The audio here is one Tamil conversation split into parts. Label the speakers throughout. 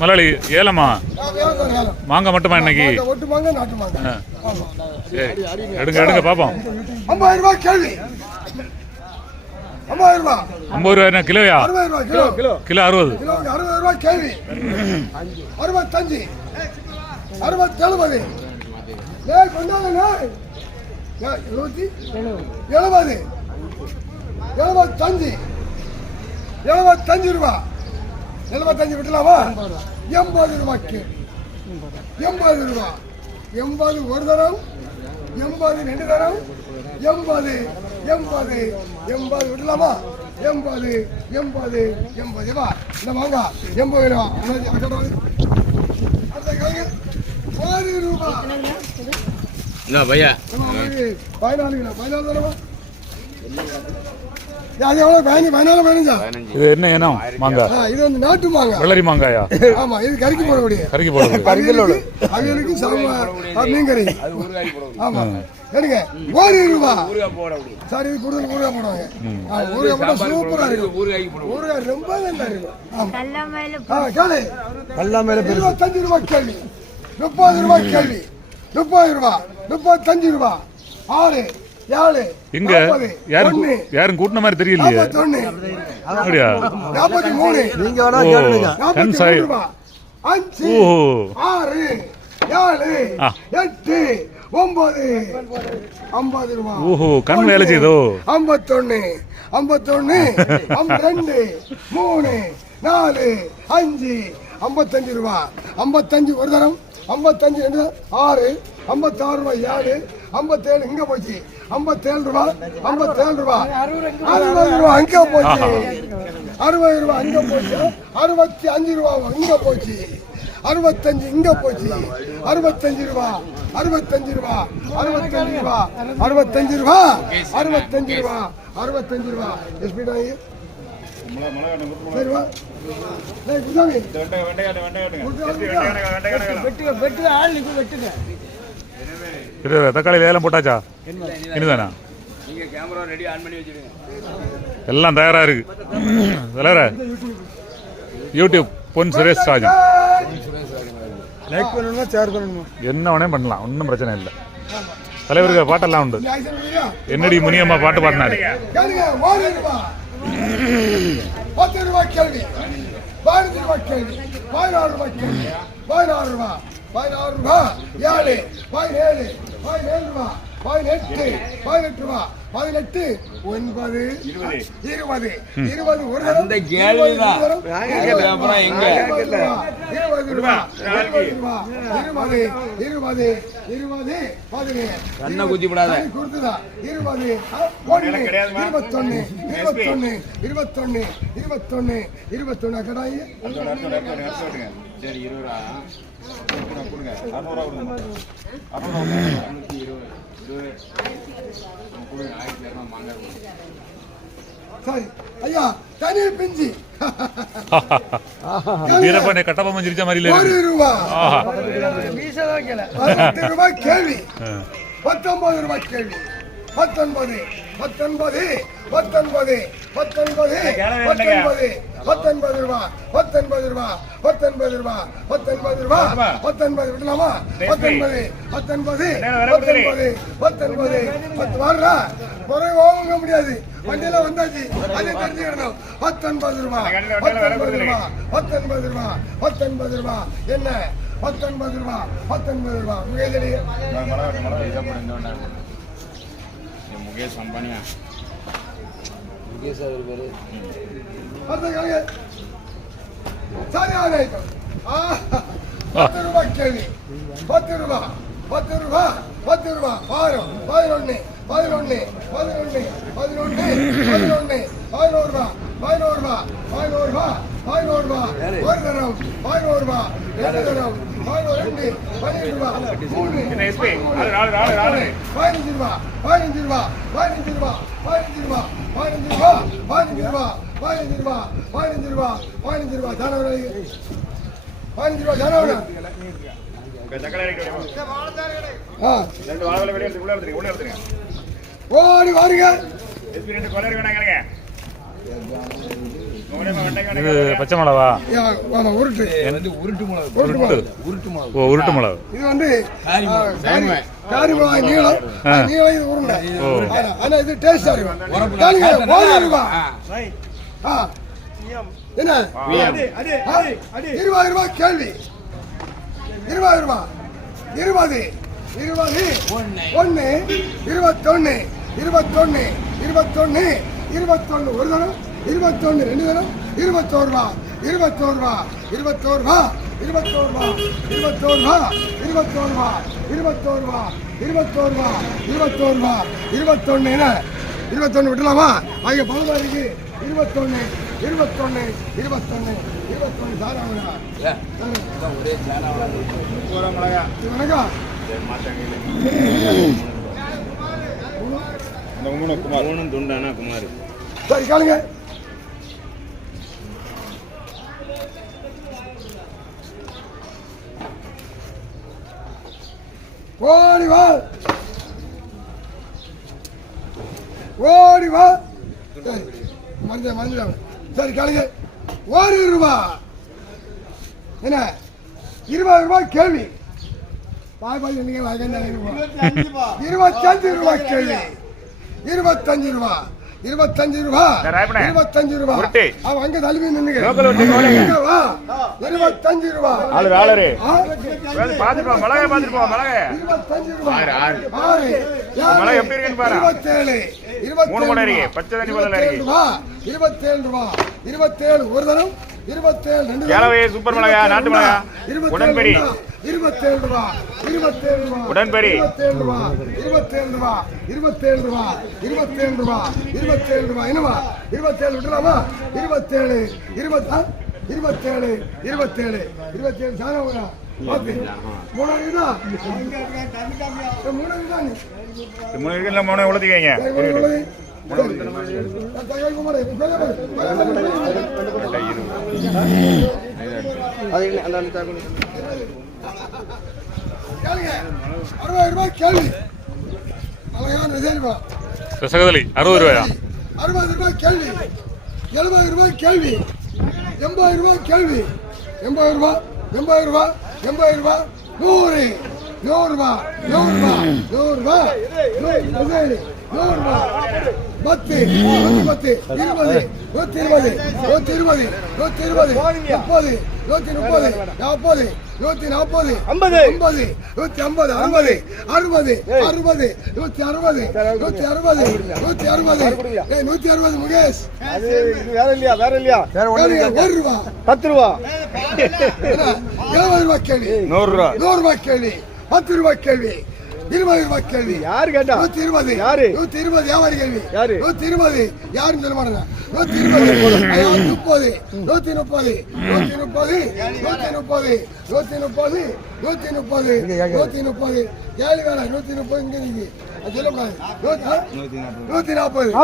Speaker 1: மலாளி ஏலமா? மாங்காய் மட்டுமா இன்னைக்கு? எடுங்க எடுங்க பார்ப்போம்
Speaker 2: ஐம்பது ரூபாய் கேள்வி. ஐம்பது ரூபாய்.
Speaker 1: ஐம்பது ரூபாய் கிலோயா?
Speaker 2: கிலோ.
Speaker 1: அறுபது.
Speaker 2: அறுபது ரூபாய் கேள்வி. அறுபத்தஞ்சு. அறுபத்தெழுபது. எழுபத்தி? எழுபது. எழுபத்தஞ்சு. எழுபத்தஞ்சு ரூபாய். எழுபத்தஞ்சு விட்டலாமா? எண்பது ரூபாய்க்கு. எண்பது ரூபா. எண்பது ஒரு தரம் எண்பது ரெண்டு தரம் எண்பது எண்பது எண்பது விடலாமா எண்பது எண்பது எண்பது வா இந்த வாங்க எண்பது ரூபா. ஆறு ரூபா. பதினாலு கிலோ. பதினாலு தரமா? அது எவ்வளோ பதினஞ்சு பதினாலு பதினஞ்சா?
Speaker 1: இது என்ன இனம்? மாங்காய்
Speaker 2: இது வந்து நாட்டு மாங்காய்
Speaker 1: வெள்ளரி மாங்காயா?
Speaker 2: ஆமா இது கறிக்கு போடக்கூடிய.
Speaker 1: கறிக்கு போடுறது
Speaker 2: அவியலுக்கு அவியலுக்கு சாம்பார் மீன் கறி ஆமா. எடுங்க. ஒரு ரூபா. சார் இது கூடுதல் ஊறுகாய் போடுவாங்க. ஊறுகாய் போட்டா சூப்பரா இருக்கும். ஊறுகாய் ரொம்ப நல்லா இருக்கும். கேளு. இருபத்தஞ்சு ரூபாய் கேள்வி. முப்பது ரூபாய் கேள்வி. முப்பது ரூபாய் முப்பத்தஞ்சு ரூபாய் ஆறு. ஏழு
Speaker 1: இங்க
Speaker 2: நாற்பது,
Speaker 1: யாரும் யாரும் கூட்டின மாதிரி தெரியலையே.
Speaker 2: நாற்பத்தொன்னு.
Speaker 1: அப்படியா?
Speaker 2: நாற்பத்தி மூணு.
Speaker 3: நீங்க வேணா கேளுங்க.
Speaker 2: நாற்பத்தி அஞ்சு
Speaker 1: ஓஹோ.
Speaker 2: ஆறு ஏழு. எட்டு ஒன்பது. ஐம்பது ரூபாய்
Speaker 1: ஓஹோ கண் வேலை செய்தோ?
Speaker 2: ஐம்பத்தொன்னு. ஐம்பத்தொன்னு ஐம்ப- ரெண்டு மூணு நாலு அஞ்சு ஐம்பத்தஞ்சு ரூபா. ஐம்பத்தஞ்சு ஒரு தரம். ஐம்பத்தஞ்சு ரெண்டு ஆறு ஐம்பத்தாறு ரூபாய் ஏழு ஐம்பத்தேழு இங்க போச்சு. ஐம்பத்தேழு ரூபா ஐம்பத்தேழு ரூபா. அறுபது ரூபா அங்க போச்சு. அறுபது ரூபா அங்க போச்சு. அறுபத்தி அஞ்சு ரூபா இங்க போச்சு. அறுபத்தஞ்சு இங்க போச்சு. அறுபத்தஞ்சு ரூபா அறுபத்தஞ்சு ரூபா அறுபத்தஞ்சு ரூபா அறுபத்தஞ்சு ரூபா அறுபத்தஞ்சு ரூபா அறுபத்தஞ்சு ரூபா. எஸ்பி நாயி சரிவா? டேய், குருசாமி.
Speaker 1: இது தக்காளி ஏலம் போட்டாச்சா? இனிதானா?
Speaker 4: நீங்க கேமரா ரெடி ஆன் பண்ணி வச்சிருங்க
Speaker 1: எல்லாம் தயாராக இருக்கு. விளையாட. யூடியூப் பொன் சுரேஷ் ராஜன்.
Speaker 3: லைக் பண்ணணுமா ஷேர் பண்ணணுமா
Speaker 1: என்ன வேணே பண்ணலாம். ஒன்றும் பிரச்சனை இல்லை. தலைவருக்கு பாட்டெல்லாம் உண்டு. என்னடி முனியம்மா பாட்டு பாடினாரு?
Speaker 2: பத்து ரூபாய் கேள்வி. பதினஞ்சு ரூபாய் கேள்வி. பதினாறு ரூபாய் கேள்வி. பதினாறு ரூபாய் Mein Arm war, Jale, mein Helle, mein Helma, பதினெட்டு பதினெட்டு ரூபா. பதினெட்டு ஒன்பது இருபது. இருபது. ஒரு தரம்,
Speaker 4: அந்த கேள்விதான்.
Speaker 2: இருபது ரூபா, இருபது ரூபா. இருபது ரூபா. இருபது பதினேழு
Speaker 4: கண்ணை குத்தி விடாத.
Speaker 2: சரி, கொடுத்துதா? இருபது இருபத்தொன்னு இருபத்தொன்னு இருபத்தொன்னு இருபத்தொன்னு இருபத்தொன்னு. கடாயி
Speaker 4: சரி இருபது ரூபா. கொடுங்க. கொடுங்க. ஆயிரத்தி இரநூறு மாங்காய்.
Speaker 2: சரி ஐயா தனி பிஞ்சி.
Speaker 1: வீரபாண்டிய கட்டபொம்மன் சிரிச்ச மாதிரி
Speaker 2: ஒரு ரூபா.
Speaker 1: ஆஹா.
Speaker 2: பதினெட்டு ரூபாய் கேள்வி. பத்தொன்பது ரூபாய் கேள்வி. பத்தொன்பது பத்தொன்பது பத்தொன்பது பத்தொன்பது பத்தொன்பது. பத்தொன்பது ரூபா பத்தொன்பது ரூபா பத்தொன்பது ரூபா பத்தொன்பது ரூபா பத்தொன்பது விடலாமா? பத்தொன்பது பத்தொன்பது பத்தொன்பது பத்தொன்பது. பத்து வர்றா குறை வாங்க முடியாது. வண்டியில வந்தாச்சு. அதை தெரிஞ்சுக்கணும். பத்தொன்பது ரூபா பத்தொன்பது ரூபா பத்தொன்பது ரூபா பத்தொன்பது ரூபா. என்ன? பத்தொன்பது ரூபா பத்தொன்பது ரூபா. முகேஜடி
Speaker 4: முகேஷ் அம்பானியா. விஜயசாகர் பேர்
Speaker 2: பத்து ரூபாய் கேள்வி பத்து ரூபாய் பத்து ரூபாய் பத்து ரூபாய் ஆயிரம் பதினொன்று பதினொன்று பதினொன்று பதினொன்று பதினொன்று பதினோரு ரூபா பதினோரு ரூபா பதினோரு ரூபா பதினோரு ரூபா ஒரு தரம் பதினோரு ரூபா ரெண்டு தரம் ரூபா பதினஞ்சு ரூபா பதினஞ்சு ரூபா பதினஞ்சு ரூபா பதினஞ்சு ரூபா பதினஞ்சு ரூபா பதினஞ்சு ரூபா பதினஞ்சு ரூபா பதினஞ்சு ரூபா பதினஞ்சு ரூபா ஜனவரி பதினஞ்சு ரூபா ஜனவரி ஓடி வாருங்க
Speaker 1: இது பச்சை
Speaker 2: மிளகா. உருட்டு.
Speaker 4: வந்து உருட்டு மிளகு.
Speaker 2: உருட்டு
Speaker 4: உருட்டு மிளகு.
Speaker 2: என்ன? இருபது ரூபாய் கேள்வி. இருபது ரூபாய் ஒரு தடவை. இருபத்தொன்னு ரெண்டு தரம் இருபத்தோரு ரூபா இருபத்தோரு ரூபா இருபத்தோரு ரூபா இருபத்தோரு ரூபா இருபத்தோரு ரூபா இருபத்தோரு ரூபா இருபத்தோரு ரூபா இருபத்தோரு ரூபா இருபத்தோரு ரூபா இருபத்தொன்னு என்ன? இருபத்தொன்னு விட்டுலாமா அங்க பணமா இருக்கு இருபத்தொன்னு இருபத்தொன்னு இருபத்தொன்னு இருபத்தொன்னு
Speaker 4: இதான் ஒரே.
Speaker 2: வணக்கம்
Speaker 4: குமார்.
Speaker 2: சரி கேளுங்க. ஓடி வா. ஓடி வா. சரி மறந்து மறந்து சரி கேளுங்க ஒரு ரூபா. என்ன? இருபது ரூபாய் கேள்வி. பாய் பாய் நீங்க இருபத்தஞ்சு ரூபாய் கேள்வி. இருபத்தஞ்சு ரூபா. இருபத்தஞ்சு ரூபா. இருபத்தஞ்சு ரூபா. அவன் அங்க தழுவி நின்னுங்க இருபத்தஞ்சு ரூபா.
Speaker 1: ஆளு
Speaker 2: ஆளு
Speaker 1: பாத்துட்டு வா மிளகாய் பாத்துட்டு எப்படி இருக்குன்னு பாரு.
Speaker 2: இருபத்தேழு. இருபத்தி
Speaker 1: மூணு பச்சை தண்ணி போல இருக்கு.
Speaker 2: ரூபா. இருபத்தேழு ஒரு தரம். இருபத்தேழு ரெண்டு
Speaker 1: சூப்பர் மிளகாய் நாட்டு மிளகாய்.
Speaker 2: உடன்படி. இருபத்தேழு ரூபா இருபத்தேழு ரூபா
Speaker 1: உடன்பெரி.
Speaker 2: இருபத்தேழு ரூபா இருபத்தேழு ரூபா இருபத்தேழு ரூபா இருபத்தேழு ரூபா இருபத்தேழு ரூபா என்னமா இருபத்தேழு விட்டுலாமா இருபத்தேழு இருபத்தா இருபத்தேழு இருபத்தேழு இருபத்தேழு மூணாவது தான் மூணாவது தான் அறுபது ரூபாய் கேள்வி. அழகான விஜயபா
Speaker 1: ரசகதலி அறுபது ரூபாயா?
Speaker 2: அறுபது ரூபாய் கேள்வி. எழுபது ரூபாய் கேள்வி. எண்பது ரூபாய் கேள்வி. எண்பது ரூபாய் எண்பது ரூபாய் எண்பது ரூபாய் நூறு. நூறு ரூபாய் நூறு ரூபாய் நூறு ரூபாய் நூறு நூறு ரூபாய் பத்து நூத்தி பத்து. இருபது நூத்தி இருபது நூத்தி இருபது நூத்தி இருபது முப்பது நூத்தி முப்பது நாற்பது நூத்தி நாற்பது ஐம்பது. ஐம்பது நூத்தி ஐம்பது அறுபது அறுபது அறுபது நூத்தி அறுபது நூத்தி அறுபது நூத்தி அறுபது. நூத்தி அறுபது முகேஷ்.
Speaker 3: வேற இல்லையா வேற இல்லையா?
Speaker 2: ஒரு ரூபா.
Speaker 3: பத்து ரூபா?
Speaker 2: இருபது ரூபாய் கேள்வி.
Speaker 1: நூறு ரூபா.
Speaker 2: நூறு ரூபாய் கேள்வி. பத்து ரூபாய் கேள்வி. இருபது ரூபாய் கேள்வி.
Speaker 3: யாரு கேட்டா?
Speaker 2: நூத்தி இருபது.
Speaker 3: யாரு?
Speaker 2: நூத்தி இருபது வியாபாரி கேள்வி?
Speaker 3: யாரு?
Speaker 2: நூத்தி இருபது. யாருன்னு சொல்ல மாட்டாங்க. நூத்தி இருபது. முப்பது. நூத்தி முப்பது. நூத்தி முப்பது. நூத்தி முப்பது. நூத்தி முப்பது. நூத்தி முப்பது. நூத்தி முப்பது. ஏழு வேலை நூத்தி முப்பது இங்க சொல்லக்கூடாது. நூத்தி- நாற்பது.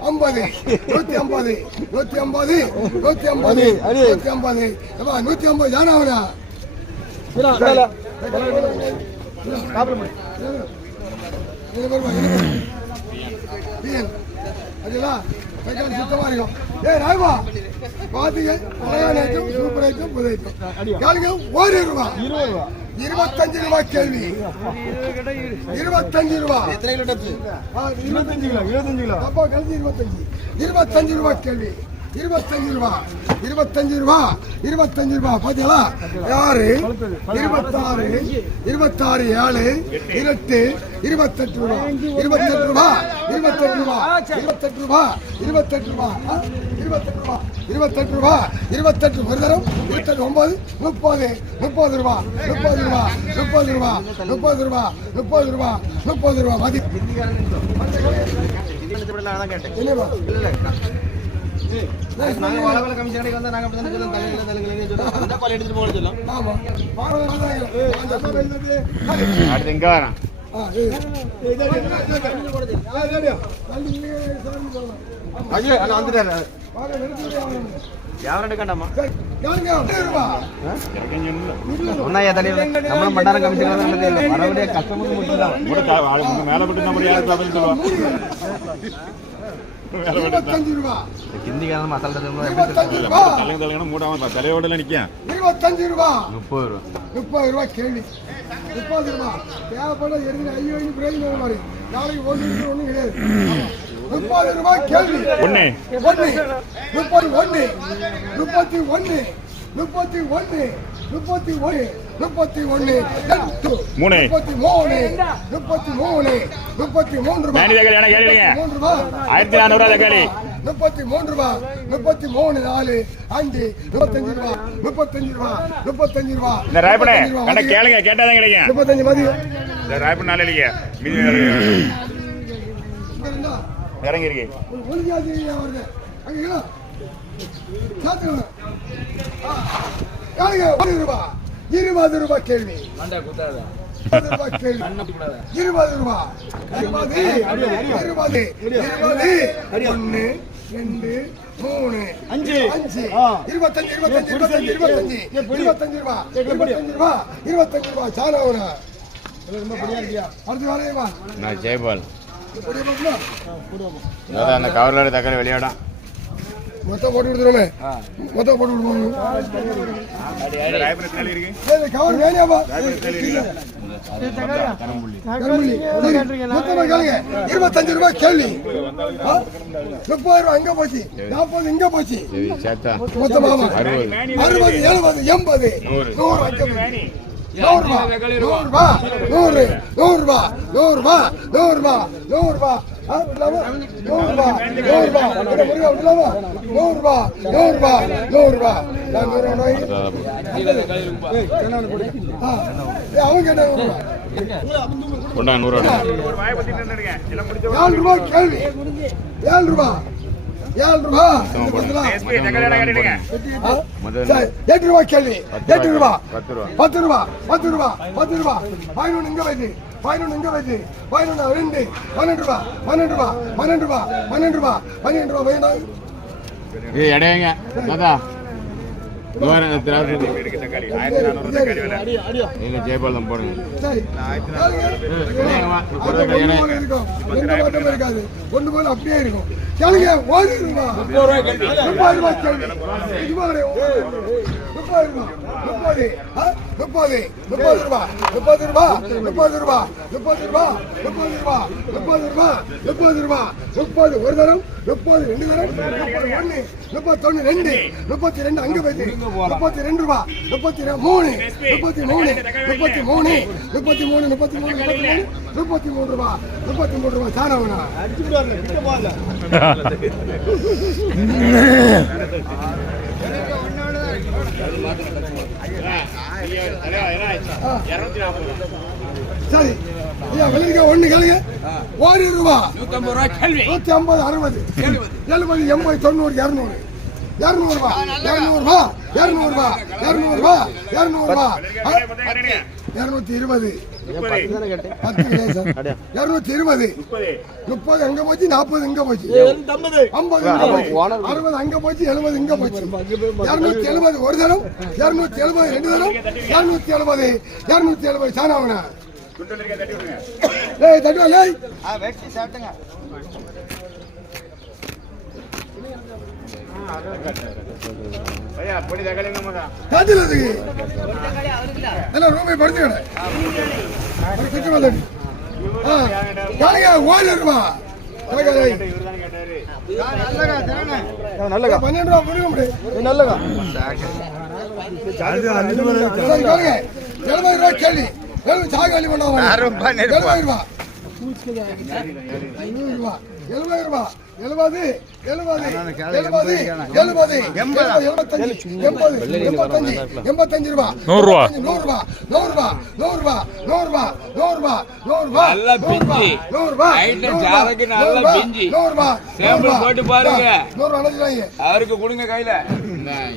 Speaker 2: ஐம்பது. நூத்தி ஐம்பது. நூத்தி ஐம்பது. நூத்தி ஐம்பது. நூத்தி ஐம்பது. நூத்தி ஐம்பது தானே இருபத்தஞ்சு ரூபாய் கேள்வி. இருபத்தஞ்சு ரூபாய் இருபத்தஞ்சு
Speaker 3: கிலோ இருபத்தஞ்சு கிலோ.
Speaker 2: அப்போ கழிஞ்சு இருபத்தஞ்சு. இருபத்தஞ்சு ரூபாய் கேள்வி. இருபத்தஞ்சு ரூபா இருபத்தஞ்சு ரூபா இருபத்தஞ்சு ரூபா பாத்தீங்களா யாரு இருபத்தாறு இருபத்தாறு ஏழு இருபத்து இருபத்தெட்டு ரூபா. இருபத்தெட்டு ரூபா இருபத்தெட்டு ரூபா இருபத்தெட்டு ரூபா இருபத்தெட்டு ரூபா? இருபத்தெட்டு ரூபா இருபத்தெட்டு ரூபா இருபத்தெட்டு ஒரு தரம் இருபத்தெட்டு ஒன்பது முப்பது முப்பது ரூபா முப்பது ரூபா முப்பது ரூபா முப்பது ரூபா முப்பது ரூபா முப்பது ரூபா மதி
Speaker 4: நாங்க வளவள
Speaker 3: கமிஷன் கடைக்கு வந்தா நாங்க அப்படி தான சொல்லுங்க தலையில தலையில சொல்லுங்க அந்த கால்
Speaker 1: எடுத்து போட நம்ம யாரும்
Speaker 2: இருபத்தஞ்சு ரூபா.
Speaker 3: ஹிந்திக்காரன் மசாலா திரும்ப
Speaker 2: இருபத்தஞ்சு ரூபா.
Speaker 1: தலைங்க தலைங்கன்னா மூடாம தலையோட நிற்கும்
Speaker 2: இருபத்தஞ்சு ரூபா.
Speaker 3: முப்பது ரூபா.
Speaker 2: முப்பது ரூபா கேள்வி. முப்பது ரூபா. தேவைப்பட எடுத்து ஐயோ ஐயோ பிரயோஜனம் மாதிரி. நாளைக்கு ஒன்று ஒன்றும் கிடையாது. முப்பது ரூபா கேள்வி.
Speaker 1: ஒண்ணு.
Speaker 2: ஒன்று முப்பது ஒன்று முப்பத்தி ஒன்று முப்பத்தி ஒன்று முப்பத்தி ஒன்று முப்பத்தி ஒன்று எட்டு
Speaker 1: மூணு.
Speaker 2: முப்பத்தி மூணு முப்பத்தி மூணு முப்பத்தி மூன்று. மூன்று ரூபாய்
Speaker 1: ஆயிரத்தி நானூறு தக்காளி.
Speaker 2: முப்பத்தி மூன்று ரூபா முப்பத்தி மூணு நாலு அஞ்சு முப்பத்தஞ்சு ரூபா முப்பத்தஞ்சு ரூபா முப்பத்தஞ்சு ரூபா
Speaker 1: இந்த ராயப்பனே. கண்ட கேளுங்க கேட்டாதான் கிடைக்கும்
Speaker 2: முப்பத்தஞ்சு மதி
Speaker 1: இந்த ராயப்பன் நாள் இல்லைங்க. மீதி இறங்கி இருக்கு
Speaker 2: வருது ஒரு ரூபா இருபது ரூபாய் கேள்வி. இருபது ரூபாய் கேள்வி. இருபது ரூபா. இருபது இருபது ஒன்னு ரெண்டு மூணு. அஞ்சு. அஞ்சு. இருபத்தஞ்சு இருபத்தஞ்சு இருபத்தஞ்சு இருபத்தஞ்சு. இருபத்தஞ்சு ரூபா. இருபத்தஞ்சு ரூபா. இருபத்தஞ்சு ரூபா. வரையவா
Speaker 5: நான் ஜெயபால். அந்த கவர்லோட தக்காளி விளையாடும்
Speaker 2: மொத்தம் போட்டு கொடுத்துருவோமே மொத்தம் போட்டு கேளுங்க. இருபத்தஞ்சு ரூபாய் கேள்வி? முப்பது ரூபாய் அங்க போச்சு. நாற்பது இங்க போச்சு.
Speaker 5: அறுபது.
Speaker 2: எழுபது எண்பது.
Speaker 5: நூறு.
Speaker 2: நூறு அங்க போச்சு. நூறு ரூபாய் நூறு ரூபாய் நூறு நூறு ரூபாய் நூறு ரூபாய் நூறு ரூபாய் நூறு ரூபாய் ஆ, இல்லாம? நூறு ரூபாய் நூறு ரூபாய் இதை முடியா, இல்லாம? நூறு ரூபாய் நூறு ரூபாய் நூறு ரூபாய் நான் நூறு ரூபாய் ஆ, ஏய், அவங்க நூறு ரூபாய் கேள்வி ஏழு ரூபாய் ஏழு எட்டு ரூபாய் கேள்வி எட்டு
Speaker 5: ரூபா
Speaker 2: பத்து ரூபா பத்து ரூபா. பத்து ரூபா பதினொன்று இங்க வைத்து பதினொன்று இங்க வைத்து பதினொன்று ரெண்டு. பன்னெண்டு ரூபா பன்னெண்டு ரூபா பன்னெண்டு ரூபா பன்னெண்டு ரூபா பன்னெண்டு ரூபா
Speaker 5: இது இடையங்க நீங்க ஜெயபால் தான் போடுங்க.
Speaker 2: ஒண்ணு போல அப்படியே இருக்கும். கேளுங்க ஒரு ரூபா முப்பது ரூபாய் கேள்வி. இது மாதிரி முப்பது ரூபா முப்பது ஆ? முப்பது முப்பது ரூபா முப்பது ரூபா முப்பது ரூபா முப்பது ரூபா முப்பது ரூபா முப்பது ரூபா முப்பது ரூபா முப்பது ஒரு தரம் முப்பது ரெண்டு தரம் முப்பது ஒன்று முப்பத்தொன்னு ரெண்டு முப்பத்தி ரெண்டு அங்க போயிட்டு முப்பத்தி ரெண்டு ரூபா முப்பத்தி ரெ- மூணு முப்பத்தி மூணு முப்பத்தி மூணு முப்பத்தி மூணு முப்பத்தி மூணு முப்பத்தி மூணு முப்பத்தி மூணு ரூபா முப்பத்தி மூணு ரூபா சாரவனா சரி. ஐயா வெளியிருக்க ஒண்ணு கேளுங்க. ஒரு ரூபா.
Speaker 4: நூத்தம்பது ரூபா கேள்வி
Speaker 2: நூத்தி ஐம்பது அறுபது. எழுபது. எண்பது தொண்ணூறு இரநூறு. இரநூறு ரூபா இரநூறு ரூபா இரநூறு ரூபா இரநூறு ரூபா இரநூறு ரூபா இரநூத்தி இருபது. இரநூத்தி இருபது. முப்பது. அங்க போச்சு நாற்பது இங்க போச்சு. ஐம்பது அறுபது அங்க போச்சு எழுபது இங்க போச்சு. இருநூத்தி எழுபது ஒரு தரம் இருநூத்தி எழுபது ரெண்டு தரம் இருநூத்தி எழுபது இருநூத்தி எழுபது. சாணாவனா ஏய் தட்டுவா ஏய்
Speaker 1: ஐயா பொடி தக்காளி நம்ம
Speaker 2: காட்டில் இருக்கு எல்லாம் ரூமை படுத்துக்கடை ஒரு குச்சி வந்துடு ஆ காலையா ஓடி ரூபா கலக்காரை நல்ல பன்னெண்டு ரூபா முடிக்க முடியும் நல்லதா எழுபது ரூபா கேள்வி எழுபது எழுபது ரூபா ரூபா எழுபது ரூபா எழுபது எழுபது எழுபது எழுபது எண்பது? எண்பத்தஞ்சு எண்பது எண்பத்தஞ்சு எண்பத்தஞ்சு ரூபா.
Speaker 1: நூறு ரூபா.
Speaker 2: நூறு ரூபா நூறு ரூபா நூறு ரூபா நூறு ரூபா நூறு ரூபா நூறு ரூபா. நூறு நூறு நூறு.
Speaker 4: போட்டு பாருங்க.
Speaker 2: நூறு ரூபா அழைச்சிடாங்க
Speaker 4: அவருக்கு கொடுங்க கையில.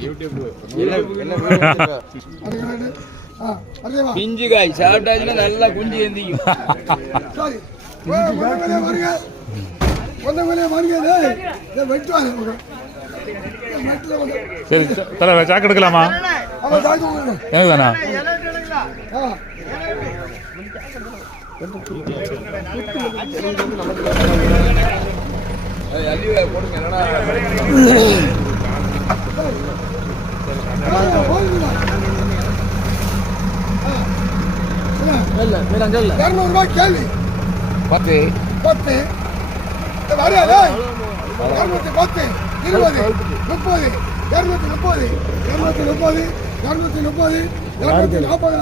Speaker 5: யூடியூப்
Speaker 4: பிஞ்சு காய் சாப்பிட்டாச்சுன்னா நல்லா குஞ்சு எந்திக்கும்
Speaker 2: கொஞ்சம் மேலே மாறுங்க இதை வெட்டுவாங்க
Speaker 1: சரி தலைவர் சாக்கு எடுக்கலாமா எனக்கு தானா
Speaker 4: பத்து
Speaker 2: பத்து இரநூத்தி பத்து இருபது முப்பது இரநூத்தி முப்பது இரநூத்தி முப்பது இரநூத்தி முப்பது இரநூத்தி நாற்பது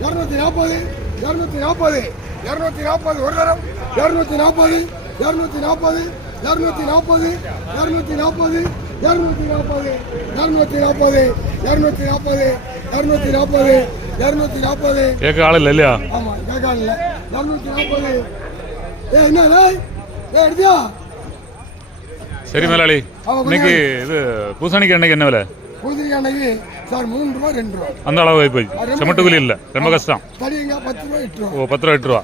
Speaker 2: இரநூத்தி நாற்பது இரநூத்தி நாற்பது இரநூத்தி நாற்பது ஒரு தரம் இரநூத்தி நாற்பது இரநூத்தி நாற்பது இரநூத்தி நாற்பது இரநூத்தி நாற்பது இரநூத்தி நாற்பது இரநூத்தி நாற்பது இரநூத்தி நாற்பது இரநூத்தி நாற்பது இரநூத்தி நாற்பது
Speaker 1: கேட்க ஆள் இல்ல
Speaker 2: இரநூத்தி நாற்பது ஏ என்ன
Speaker 1: சரி மேலாளி இன்னைக்கு இது பூசணிக்கு அன்னைக்கு என்ன விலை?
Speaker 2: பூஜைக்கு அன்னைக்கு சார் மூணு ரூபா ரெண்டு ரூபா.
Speaker 1: அந்த அளவு ஆகி போய் செமட்டு கூலி இல்லை. ரொம்ப கஷ்டம்.
Speaker 2: தடியங்க பத்து ரூபா எட்டு ரூபா.
Speaker 1: ஓ பத்து ரூபா எட்டு ரூபா.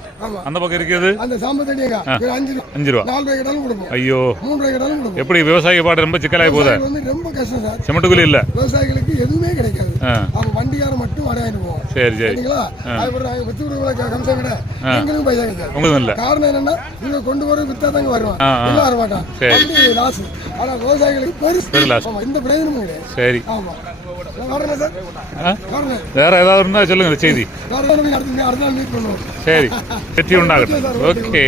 Speaker 1: அந்த பக்கம் இருக்கிறது
Speaker 2: அந்த சாம்பல் தடியங்க. அஞ்சு ரூபா.
Speaker 1: அஞ்சு ரூபா.
Speaker 2: நாலு ரூபாய் கேட்டாலும் கொடுப்போம்.
Speaker 1: ஐயோ.
Speaker 2: மூணு ரூபாய் கேட்டாலும் கொடுப்போம்.
Speaker 1: எப்படி விவசாய பாடு ரொம்ப சிக்கலாகி
Speaker 2: வந்து ரொம்ப கஷ்டம் சார்.
Speaker 1: செமட்டு கூலி இல்லை.
Speaker 2: விவசாயிகளுக்கு எதுவுமே கிடைக்காது. அவங்க வண்டிக்காரன் மட்டும் வரையாண்டு போவோம்.
Speaker 1: சரி சரி.
Speaker 2: அதுக்கப்புறம் நாங்கள் வித்து விடுவோம் கம்சம் விட எங்களுக்கும் பைசா கிடைக்காது.
Speaker 1: உங்களுக்கு இல்லை.
Speaker 2: காரணம் என்னன்னா இவங்க கொண்டு வர வித்தா தாங்க வருவான். இல்ல வர மாட்டான் லாஸ் ஆனா விவசாயிகளுக்கு பெருசு. இந்த பிரயோஜனமும் கிடையாது.
Speaker 1: சரி.
Speaker 2: ஆமா.
Speaker 1: வேற ஏதாவது இருந்தால் சொல்லுங்க செய்தி. சரி. வெற்றி உண்டாகட்டும். ஓகே.